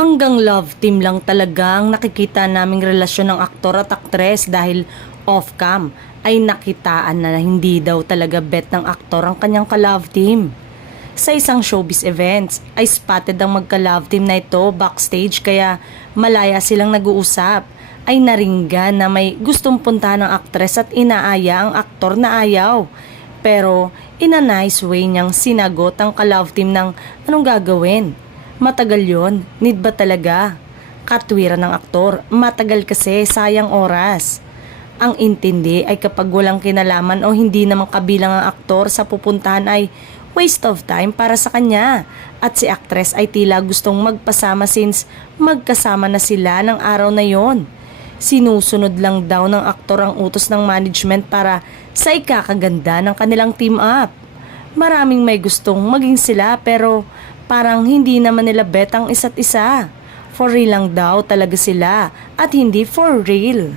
Hanggang love team lang talaga ang nakikita naming relasyon ng aktor at aktres dahil off-cam ay nakitaan na hindi daw talaga bet ng aktor ang kanyang ka-love team. Sa isang showbiz events ay spotted ang magka-love team na ito backstage kaya malaya silang nag-uusap. Ay naringgan na may gustong puntahan ng aktres at inaaya ang aktor na ayaw. Pero in a nice way niyang sinagot ang ka-love team ng anong gagawin. Matagal yon, need ba talaga? Katwiran ng aktor, matagal kasi, sayang oras. Ang intindi ay kapag walang kinalaman o hindi naman kabilang ang aktor sa pupuntahan ay waste of time para sa kanya. At si aktres ay tila gustong magpasama since magkasama na sila ng araw na yon. Sinusunod lang daw ng aktor ang utos ng management para sa ikakaganda ng kanilang team up. Maraming may gustong maging sila pero parang hindi naman nila bet ang isa't isa. For real lang daw talaga sila at hindi for real.